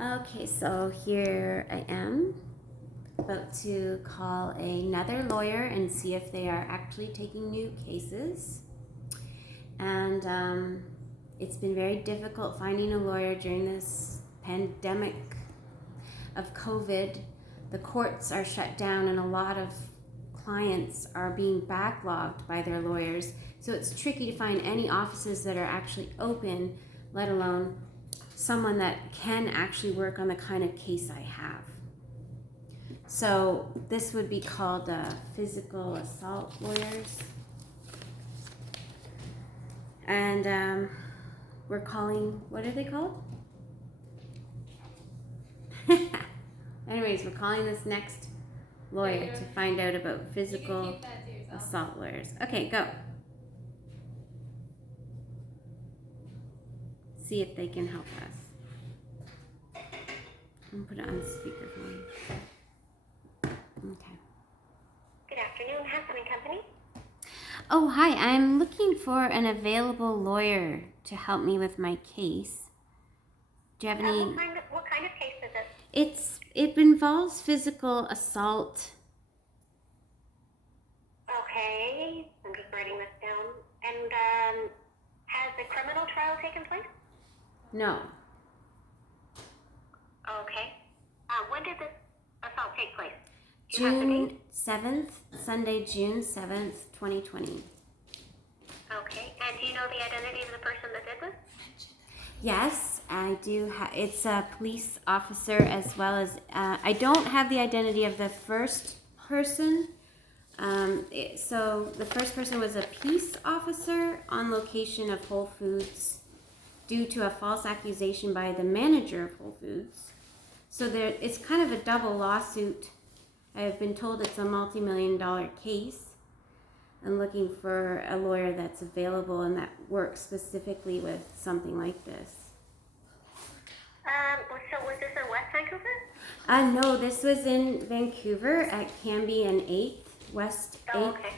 Okay, so here I am about to call another lawyer and see if they are actually taking new cases. And it's been very difficult finding a lawyer during this pandemic of COVID. The courts are shut down and a lot of clients are being backlogged by their lawyers. So it's tricky to find any offices that are actually open, let alone someone that can actually work on the kind of case I have. So this would be called physical assault lawyers. And we're calling, what are they called? Anyways, we're calling this next lawyer to find out about physical assault lawyers. Okay, go. See if they can help us. I'm gonna put it on speakerphone. Okay. Good afternoon, Hassan & Company. Oh, hi. I'm looking for an available lawyer to help me with my case. Do you have any? What kind of case is it? It involves physical assault. Okay, I'm just writing this down. And has the criminal trial taken place? No. Okay. When did this assault take place? Do you have the June date? 7th, Sunday, June 7th, 2020. Okay. And do you know the identity of the person that did this? Yes, I do. It's a police officer as well as. I don't have the identity of the first person. So the first person was a peace officer on location of WholeFoods due to a false accusation by the manager of WholeFoods. So it's kind of a double lawsuit. I've been told it's a multi-million-dollar case. I'm looking for a lawyer that's available and that works specifically with something like this. So was this in West Vancouver? No, this was in Vancouver at Cambie and 8th, West 8th Oh, okay.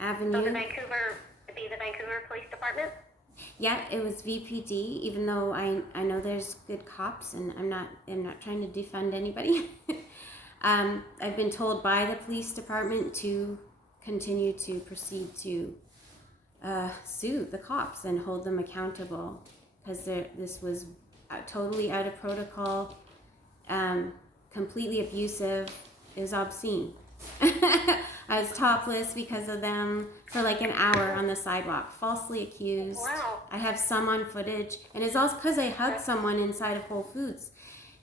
Avenue. So the Vancouver Police Department? Yeah, it was VPD, even though I know there's good cops and I'm not trying to defund anybody. I've been told by the police department to continue to proceed to sue the cops and hold them accountable because this was totally out of protocol, completely abusive. It was obscene. I was topless because of them for like an hour on the sidewalk, falsely accused. Wow. I have some on footage, and it's also because I hugged someone inside of WholeFoods.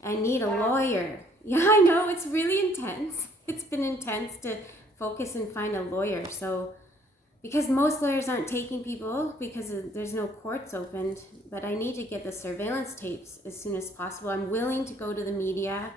I need a lawyer. Yeah, I know, it's really intense. It's been intense to focus and find a lawyer. So, because most lawyers aren't taking people because there's no courts opened, but I need to get the surveillance tapes as soon as possible. I'm willing to go to the media.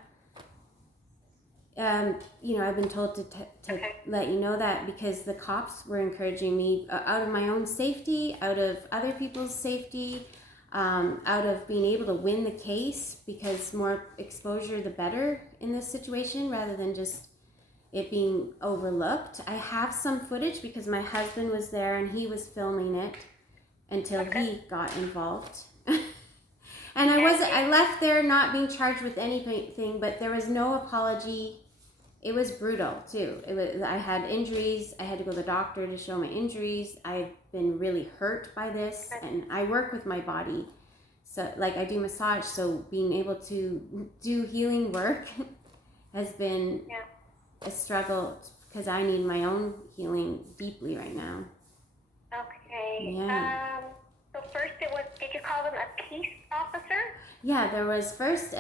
I've been told to let you know that because the cops were encouraging me out of my own safety, out of other people's safety, out of being able to win the case, because more exposure the better in this situation rather than just it being overlooked. I have some footage because my husband was there and he was filming it until he got involved. And I left there not being charged with anything, but there was no apology. It was brutal too. I had injuries. I had to go to the doctor to show my injuries. I've been really hurt by this, and I work with my body. So like I do massage, so being able to do healing work has been a struggle because I need my own healing deeply right now. Okay. Yeah. So first did you call them a peace officer? Yeah, there was first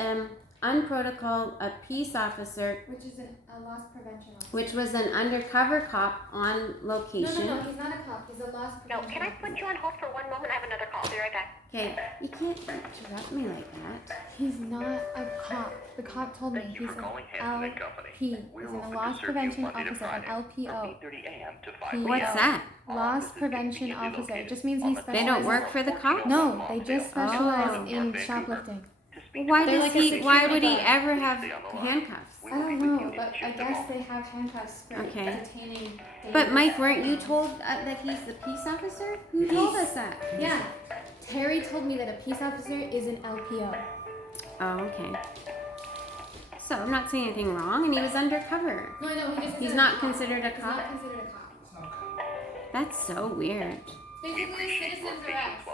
unprotocol a peace officer, Which is a loss prevention officer. which was an undercover cop on location. No, he's not a cop. He's a loss No, prevention can I put you on hold for 1 moment? I have another call. I'll be right back. Okay, you can't interrupt me like that. He's not a cop. The cop told me Thank you he's for calling an Hanson and Company. LP. We're He's a open loss to serve you prevention Monday to officer, an Friday LPO. from 8:30 a.m. to 5 He- p.m. What's that? Loss This is prevention conveniently officer. It located just means on he the specializes. They don't work for the cops? No, they just specialize Oh. in Vancouver. shoplifting. To speak Why to They're does like a he? Why security would he guard. ever have Stay on the line. handcuffs? We I will don't be with know, you in but I just a guess moment. they have handcuffs for Okay. detaining. But Mike, weren't you told that he's the peace officer? Who told us that? Yeah. Terry told me that a peace officer is an LPO. Oh, okay. So I'm not saying anything wrong, and he was undercover. No, I know. He's not considered a He's cop? not considered a cop. That's so weird. Basically, a citizen's arrest.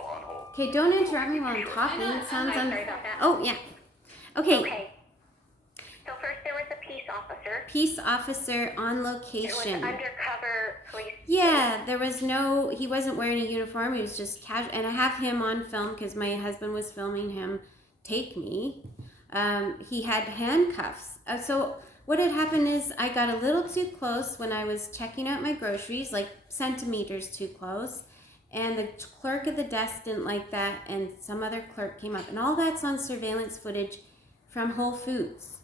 Okay, don't interrupt me while I'm talking. It sounds Sorry about that. Oh, yeah. Okay. Okay. So first there was a peace officer. Peace officer on It was location. undercover police. Yeah, he wasn't wearing a uniform. He was just casual. And I have him on film because my husband was filming him take me. He had handcuffs. So what had happened is I got a little too close when I was checking out my groceries, like centimeters too close. And the clerk at the desk didn't like that. And some other clerk came up. And all that's on surveillance footage from Whole Foods.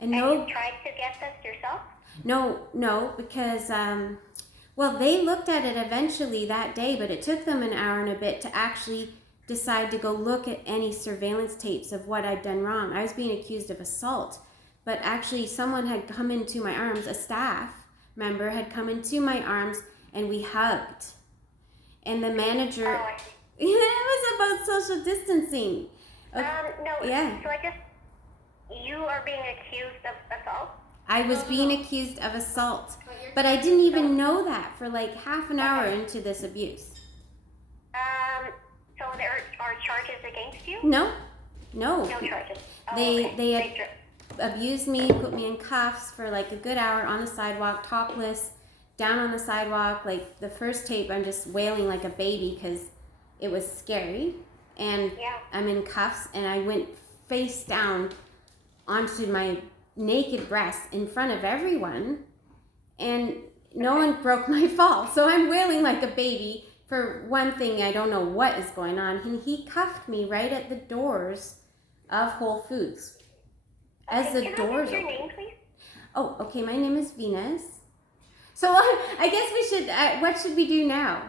And And no... you tried to get this yourself? No, because, well, they looked at it eventually that day, but it took them an hour and a bit to actually decide to go look at any surveillance tapes of what I'd done wrong. I was being accused of assault, but actually someone had come into my arms, a staff member had come into my arms, and we hugged. And the manager, Oh, I see. it was about social distancing. No, yeah. so I just, you are being accused of assault? I was being accused of assault, but I didn't even know that for like half an hour into this abuse. So there are charges against you? No. No charges. Oh, They okay. had abused me, put me in cuffs for like a good hour on the sidewalk, topless, down on the sidewalk. Like the first tape, I'm just wailing like a baby because it was scary. And Yeah. I'm in cuffs, and I went face down onto my naked breasts in front of everyone, and no one broke my fall. So I'm wailing like a baby. For one thing, I don't know what is going on. And he cuffed me right at the doors of Whole Foods. As the Can doors I get your open. name, please? Oh, okay, my name is Venus. So I guess we should, what should we do now?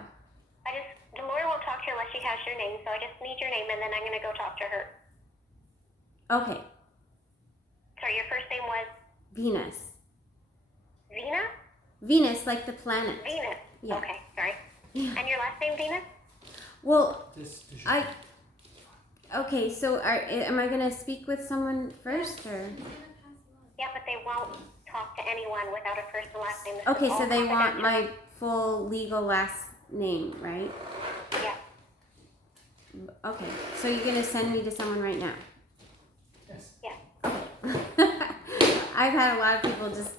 The lawyer won't talk to you unless she has your name, so I just need your name, and then I'm going to go talk to her. Okay, Sorry, your first name was Venus. Vina? Venus, like the planet. Venus. Yeah. Okay, sorry. Yeah. And your last name, Venus? Well, okay, so am I going to speak with someone first, or? Yeah, but they won't talk to anyone without a first and last name. This Okay, is all so they want confidential. my full legal last name, right? Yeah. Okay, so you're going to send me to someone right now? Yeah. I've had a lot of people just,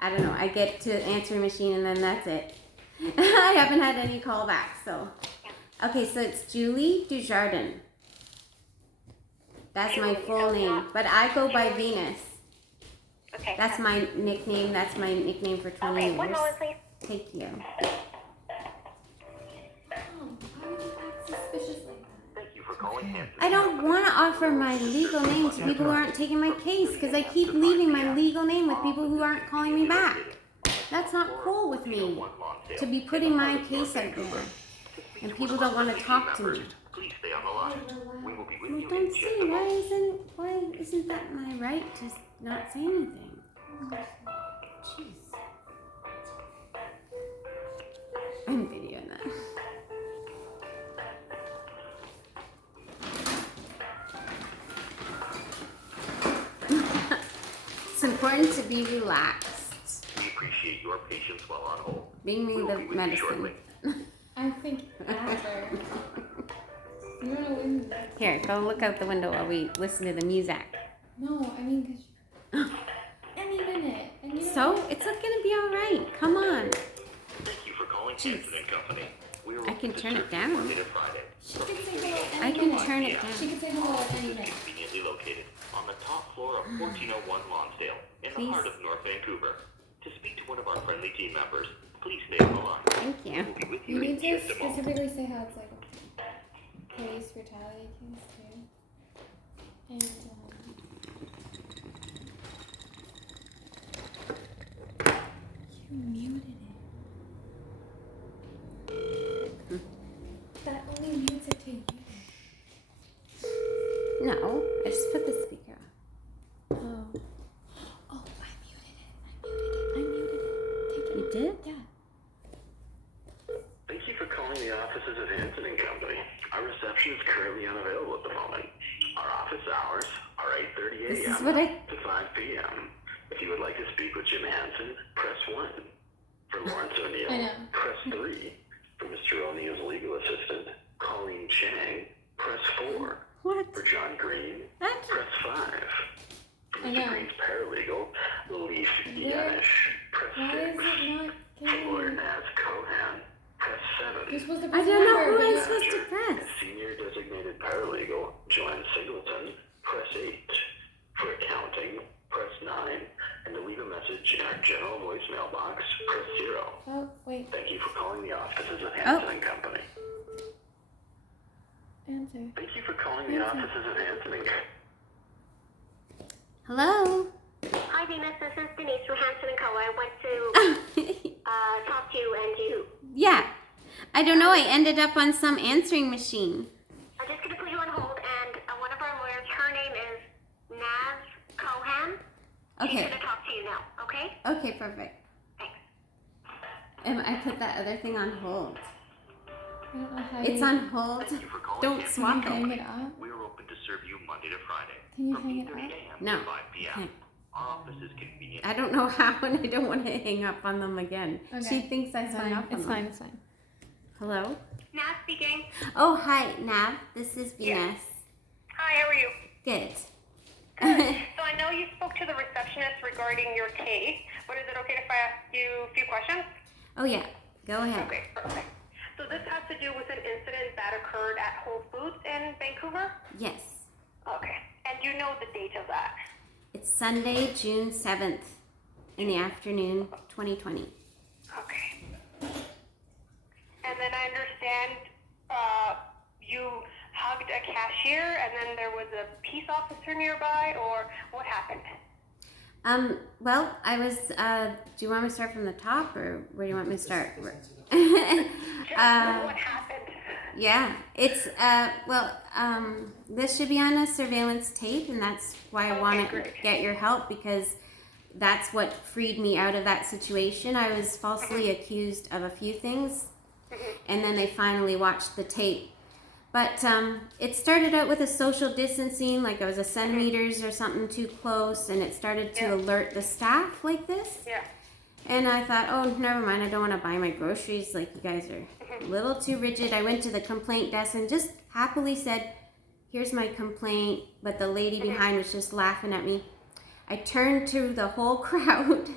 I don't know, I get to an answering machine and then that's it. I haven't had any callbacks, so. Okay, so it's Julie Dujardin. That's my full name, but I go by Venus. Okay. That's my nickname. That's my nickname for 20 Okay, years. 1 moment, please. Thank you. Oh, why would you act suspicious like that? Thank you for calling Hampton. I don't want to offer my legal name to people who aren't taking my case because I keep leaving my legal name with people who aren't calling me back. That's not cool with me to be putting my case out there. And people don't want to talk to me. Please stay on the line. We will be with Well, you don't in just see. a moment. Why isn't that my right to not say anything? Jeez. I'm videoing that. It's important to be relaxed. We appreciate your patience while on hold. Bring me We will the be with you medicine. shortly. I think after. You don't know when. Here, go look out the window while we listen to the music. No, I mean, cause any minute. So, it's not gonna be alright. Come on. Thank you for calling Jeez. Hampton and Company. We are I can open to turn it serve you down. Monday to Friday. She could say hello at I any can minute. turn it She down. could say hello at any minute. Conveniently located on the top floor of 1401 Lonsdale in Please. the heart of North Vancouver. To speak to one of our friendly team members, please stay on the line. Thank We you. will be with You you in need to just a moment. specifically say how it's like a police brutality case too. And you muted it. That only mutes it to you. No, I just put the speaker on. Oh. Oh, I muted it. I muted it. Take it. You did? Yeah. Thank you for calling the offices of Hampton and Company. Our reception is currently unavailable at the moment. Our office hours This is a.m. what I. to 5 p.m. If you would like to speak with Jim Hansen, press 1. For Lawrence I O'Neill, know. press 3. For Mr. O'Neill's legal assistant, Colleen Chang, press 4. What? For John Green, I press 5. For I Mr. know. Green's paralegal, Leaf Where- Yanish, press Why 6. is it not For lawyer getting? Naz Cohan, press 7. You're supposed to I press don't know number, who but I'm you- supposed to Manager press. and senior designated paralegal, Joanne Singleton, press 8. For accounting, press 9. And to leave a message in our general voicemail box, press 0. Oh, wait. Thank you for calling the offices of Hanson and Company. Answer. Thank you for calling the offices of Hanson and Company. Hello. Hi, Venus. This is Denise from Hanson & Co. I went to talk to you, and you. Yeah. I don't know. I ended up on some answering machine. I'm just going to put you on hold, and one of our lawyers, her name is Naz Cohan. She's Okay. going to talk to you now, okay? Okay, perfect. Thanks. And I put that other thing on hold. I don't know how It's you... on hold. Thank you for calling Don't Hanson swap and Can you Company. hang it up? We are open to serve you Monday to Friday Can you from hang it 8:30 up? a.m. No. to 5 p.m. Okay. Our office is convenient. I don't know how, and I don't want to hang up on them again. Okay. She thinks I It's hung fine. up on It's them. fine. It's fine. Hello? Naz speaking. Oh, hi, Nav. This is Venus. Hi, how are you? Good. So I know you spoke to the receptionist regarding your case, but is it okay if I ask you a few questions? Oh, yeah. Go ahead. Okay, perfect. So this has to do with an incident that occurred at WholeFoods in Vancouver? Yes. Okay. And you know the date of that? It's Sunday, June 7th in the afternoon, 2020. Okay. And then I understand you hugged a cashier and then there was a peace officer nearby, or what happened? Well, I was, do you want me to start from the top, or where do you want me to start? Just what happened? Yeah, it's, this should be on a surveillance tape, and that's why I Okay, want to great. get your help, because that's what freed me out of that situation. I was falsely accused of a few things, and then they finally watched the tape. But it started out with a social distancing, like I was a centimeters or something too close, and it started to Yeah. alert the staff like this. Yeah. And I thought, oh, never mind, I don't want to buy my groceries. Like, you guys are a little too rigid. I went to the complaint desk and just happily said, here's my complaint. But the lady behind was just laughing at me. I turned to the whole crowd,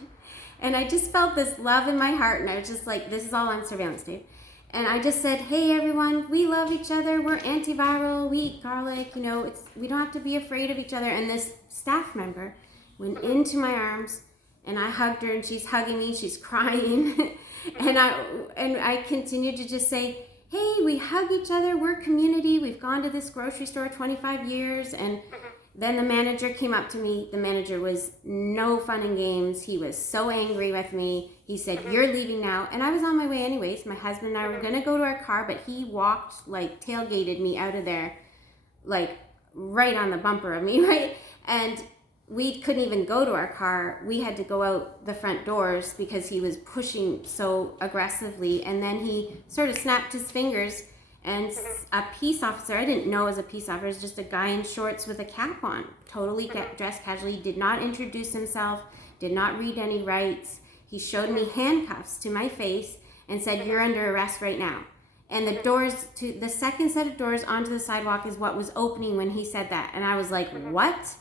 and I just felt this love in my heart. And I was just like, this is all on surveillance tape. And I just said, hey, everyone, we love each other. We're antiviral. We eat garlic. You know, we don't have to be afraid of each other. And this staff member went into my arms, and I hugged her, and she's hugging me. She's crying. and I continued to just say, hey, we hug each other. We're community. We've gone to this grocery store 25 years. And then the manager came up to me. The manager was no fun and games. He was so angry with me. He said, you're leaving now. And I was on my way anyways. My husband and I were going to go to our car, but he walked, like, tailgated me out of there, like, right on the bumper of me, right? And we couldn't even go to our car. We had to go out the front doors because he was pushing so aggressively. And then he sort of snapped his fingers, and a peace officer, I didn't know it was a peace officer, it was just a guy in shorts with a cap on, totally dressed casually, did not introduce himself, did not read any rights. He showed me handcuffs to my face and said, you're under arrest right now. And the doors, to the second set of doors onto the sidewalk is what was opening when he said that. And I was like, what?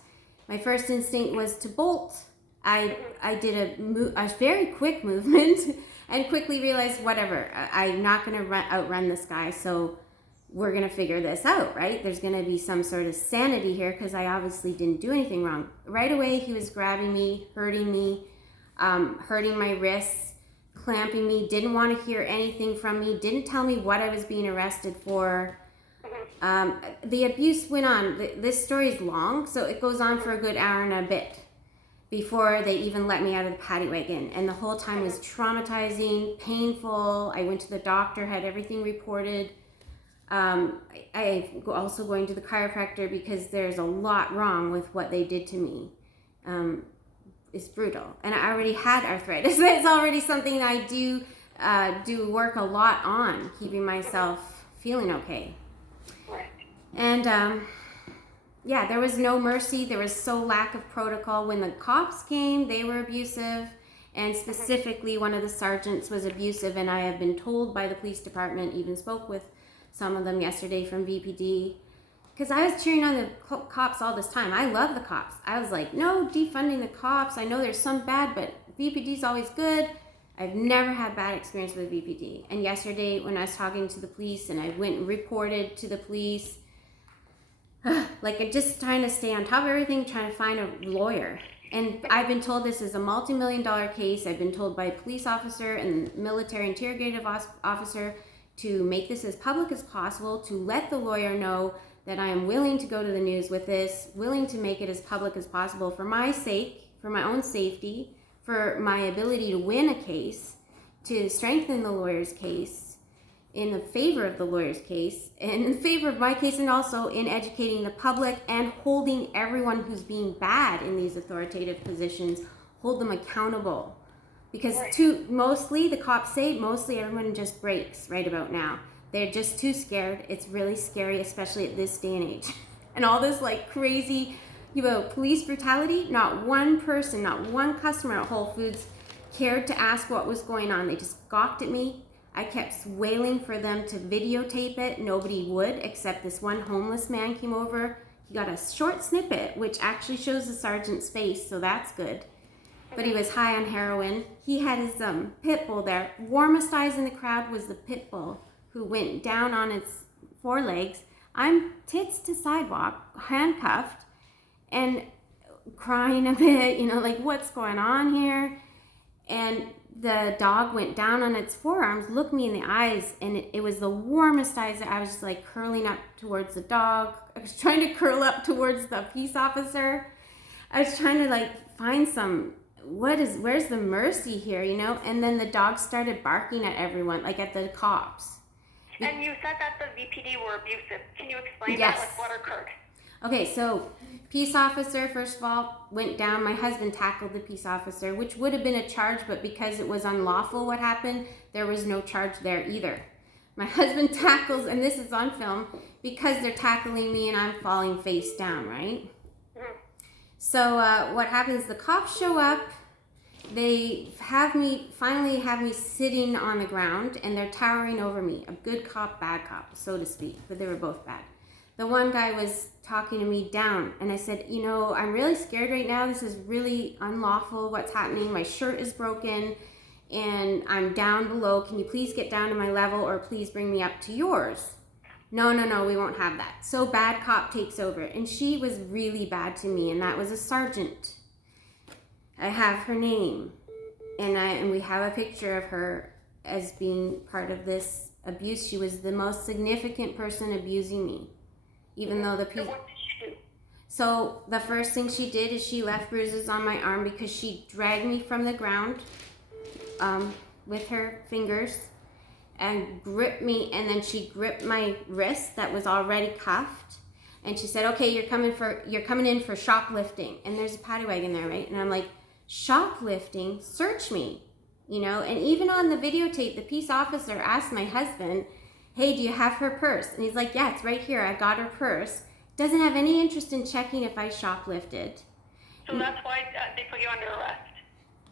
My first instinct was to bolt. I did a very quick movement and quickly realized, whatever, I'm not going to outrun this guy, so we're going to figure this out, right? There's going to be some sort of sanity here, because I obviously didn't do anything wrong. Right away, he was grabbing me, hurting my wrists, clamping me, didn't want to hear anything from me, didn't tell me what I was being arrested for. The abuse went on. This story is long, so it goes on for a good hour and a bit before they even let me out of the paddy wagon. And the whole time was traumatizing, painful. I went to the doctor, had everything reported. I also going to the chiropractor because there's a lot wrong with what they did to me. It's brutal. And I already had arthritis. It's already something I do work a lot on, keeping myself feeling okay. Right. And Yeah, there was no mercy. There was so lack of protocol. When the cops came, they were abusive. And specifically, one of the sergeants was abusive. And I have been told by the police department, even spoke with some of them yesterday from VPD, because I was cheering on the cops all this time. I love the cops. I was like, no, defunding the cops. I know there's some bad, but VPD's always good. I've never had bad experience with VPD. And yesterday, when I was talking to the police and I went and reported to the police, like I'm just trying to stay on top of everything, trying to find a lawyer. And I've been told this is a multi-million-dollar case. I've been told by a police officer and military interrogative officer to make this as public as possible, to let the lawyer know that I am willing to go to the news with this, willing to make it as public as possible for my sake, for my own safety, for my ability to win a case, to strengthen the lawyer's case, in the favor of the lawyer's case, and in favor of my case, and also in educating the public and holding everyone who's being bad in these authoritative positions, hold them accountable. Because mostly, the cops say, mostly everyone just breaks right about now. They're just too scared. It's really scary, especially at this day and age. And all this like crazy, police brutality, not one person, not one customer at Whole Foods cared to ask what was going on. They just gawked at me. I kept wailing for them to videotape it. Nobody would, except this one homeless man came over. He got a short snippet, which actually shows the sergeant's face, so that's good. But he was high on heroin. He had his pit bull there. Warmest eyes in the crowd was the pit bull, who went down on its forelegs. I'm tits to sidewalk, handcuffed, and crying a bit, like what's going on here? And the dog went down on its forearms, looked me in the eyes, and it was the warmest eyes. That I was just like curling up towards the dog. I was trying to curl up towards the peace officer. I was trying to like find some, where's the mercy here, And then the dog started barking at everyone, like at the cops. And you said that the VPD were abusive. Can you explain Yes. that? Like what occurred? Okay, so peace officer, first of all, went down. My husband tackled the peace officer, which would have been a charge, but because it was unlawful what happened, there was no charge there either. My husband tackles, and this is on film, because they're tackling me and I'm falling face down, right? Mm-hmm. So what happens, the cops show up, they finally have me sitting on the ground, and they're towering over me. A good cop, bad cop, so to speak, but they were both bad. The one guy was talking to me down, and I said, I'm really scared right now. This is really unlawful, what's happening. My shirt is broken, and I'm down below. Can you please get down to my level, or please bring me up to yours? No, we won't have that. So bad cop takes over, and she was really bad to me, and that was a sergeant. I have her name, and we have a picture of her as being part of this abuse. She was the most significant person abusing me. Even though the people. So what did she do? So the first thing she did is she left bruises on my arm because she dragged me from the ground with her fingers and gripped me, and then she gripped my wrist that was already cuffed, and she said, "Okay, you're coming in for shoplifting." And there's a paddy wagon there, right? And I'm like, shoplifting? Search me, And even on the videotape, the peace officer asked my husband, "Hey, do you have her purse?" And he's like, "Yeah, it's right here. I got her purse." Doesn't have any interest in checking if I shoplifted. So that's why they put you under arrest?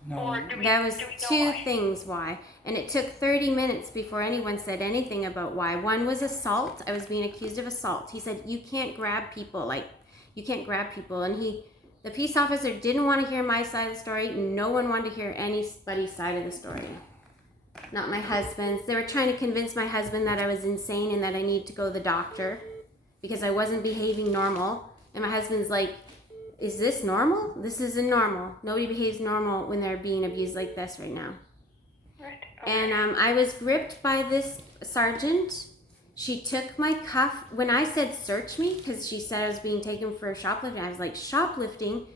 No. Or There was two things why. And it took 30 minutes before anyone said anything about why. One was assault. I was being accused of assault. He said, you can't grab people. And the peace officer didn't want to hear my side of the story. No one wanted to hear anybody's side of the story. Not my husband's. They were trying to convince my husband that I was insane and that I need to go to the doctor because I wasn't behaving normal. And my husband's like, is this normal? This isn't normal. Nobody behaves normal when they're being abused like this right now. Right. Okay. And I was gripped by this sergeant. She took my cuff. When I said search me, because she said I was being taken for shoplifting, I was like, shoplifting?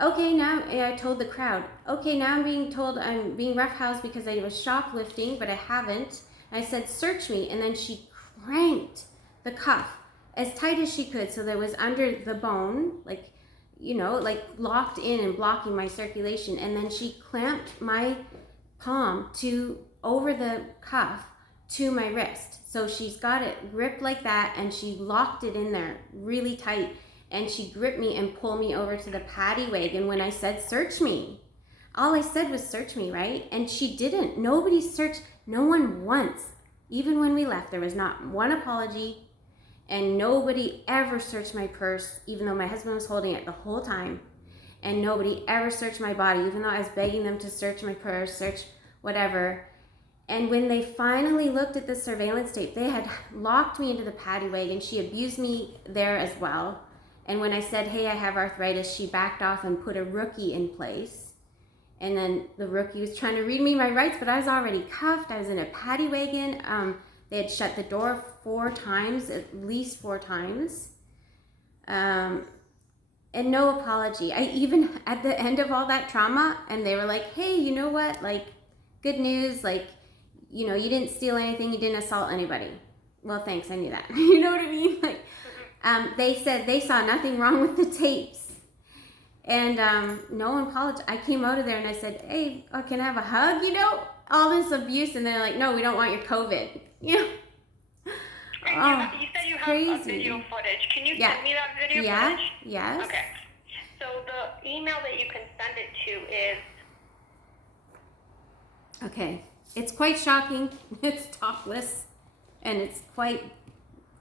Okay, now I told the crowd, okay, now I'm being told I'm being roughhoused because I was shoplifting, but I haven't. I said, search me. And then she cranked the cuff as tight as she could so that it was under the bone, like locked in and blocking my circulation. And then she clamped my palm over the cuff to my wrist. So she's got it gripped like that, and she locked it in there really tight. and she gripped me and pulled me over to the paddy wagon when I said, search me. All I said was search me, right? And she didn't. Nobody searched, no one once. Even when we left, there was not one apology, and nobody ever searched my purse, even though my husband was holding it the whole time. And nobody ever searched my body, even though I was begging them to search my purse, search whatever. And when they finally looked at the surveillance tape, they had locked me into the paddy wagon. She abused me there as well. And when I said, hey, I have arthritis, she backed off and put a rookie in place. And then the rookie was trying to read me my rights, but I was already cuffed. I was in a paddy wagon. They had shut the door 4 times, at least 4 times. And no apology. I even, at the end of all that trauma, and they were like, hey, you know what? Like, good news, like, you know, you didn't steal anything, you didn't assault anybody. Well, thanks, I knew that. You know what I mean? Like, they said they saw nothing wrong with the tapes. And no one apologized. I came out of there and I said, hey, can I have a hug? You know, all this abuse. And they're like, no, we don't want your COVID. You know? You said you have a video footage. Can you send me that video footage? Yes. Okay. So the email that you can send it to is... Okay. It's quite shocking. It's topless. And it's quite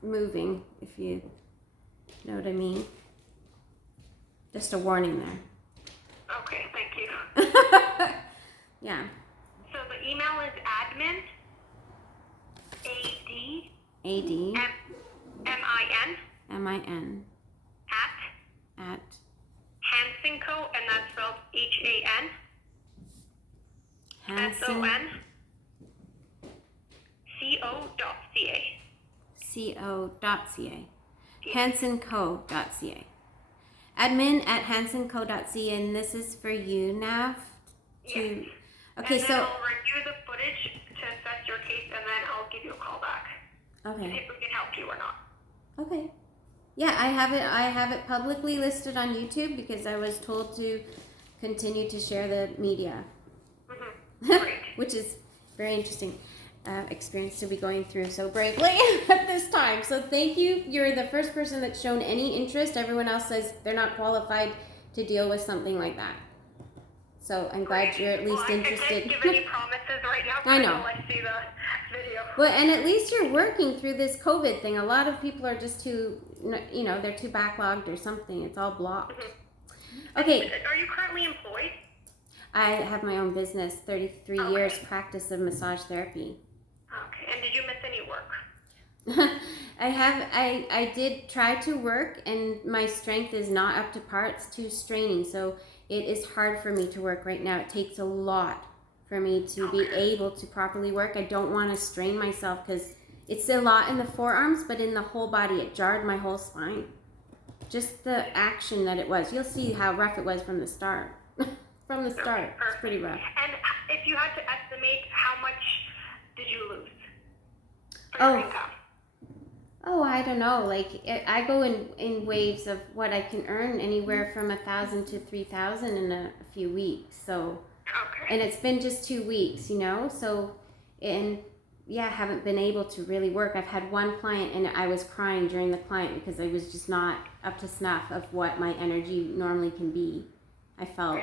moving, if you know what I mean. Just a warning there. Okay, thank you. Yeah. So the email is admin, A-D, A-D, M-I-N, M-I-N, at Hanson Co., and that's spelled H-A-N, Hanson, C-O.ca. C-O.ca. HansonCo.ca. Admin at HansonCo.ca, and this is for you, Nav. Yes. Okay, and so... then I'll review the footage to assess your case, and then I'll give you a call back. Okay. To see if we can help you or not. Okay. Yeah, I have it publicly listed on YouTube because I was told to continue to share the media. Great. Which is very interesting experience to be going through so bravely at this time. So thank you. You're the first person that's shown any interest. Everyone else says they're not qualified to deal with something like that. So I'm glad you're at least interested. I can't give any promises right now. I know. Until I see the video. Well, and at least you're working through this COVID thing. A lot of people are just too, you know, they're too backlogged or something. It's all blocked. Okay. Are you currently employed? I have my own business, 33 years practice of massage therapy. Okay. And did you miss any work? I did try to work, and my strength is not up to par. It's too straining. So it is hard for me to work right now. It takes a lot for me to be able to properly work. I don't want to strain myself because it's a lot in the forearms, but in the whole body, it jarred my whole spine. Just the action that it was. You'll see how rough it was from the start. From the start, it's pretty rough. And if you had to estimate, how much did you lose for your income? Oh, I don't know. Like I go in waves of what I can earn, anywhere from 1,000 to 3,000 in a few weeks. So, and it's been just 2 weeks, you know. So, and yeah, I haven't been able to really work. I've had one client, and I was crying during the client because I was just not up to snuff of what my energy normally can be. I felt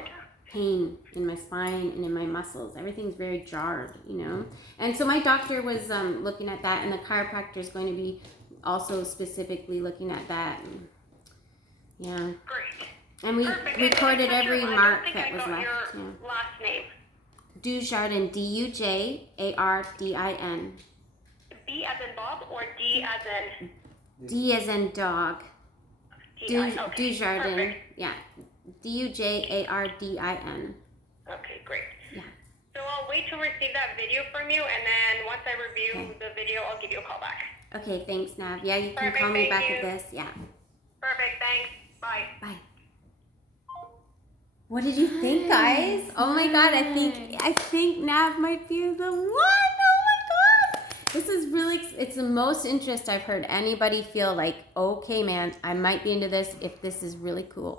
pain in my spine and in my muscles. Everything's very jarred, you know. And so my doctor was looking at that, and the chiropractor is going to be also specifically looking at that. And, yeah. Great. And we recorded every mark that was left. Your last name. Dujardin, D-U-J-A-R-D-I-N. B as in Bob or D as in? D as in dog. Dujardin. Perfect. Yeah. D-U-J-A-R-D-I-N. Okay, great. Yeah. So I'll wait to receive that video from you, and then once I review the video, I'll give you a call back. Okay, thanks, Nav. Yeah, you can Perfect, call me thank back you. at this. Yeah. Perfect, thanks. Bye. Bye. What did you think, guys? Oh my God, I think Nav might be the one. Oh my God. This is really, it's the most interest I've heard anybody feel like, okay, man, I might be into this if this is really cool.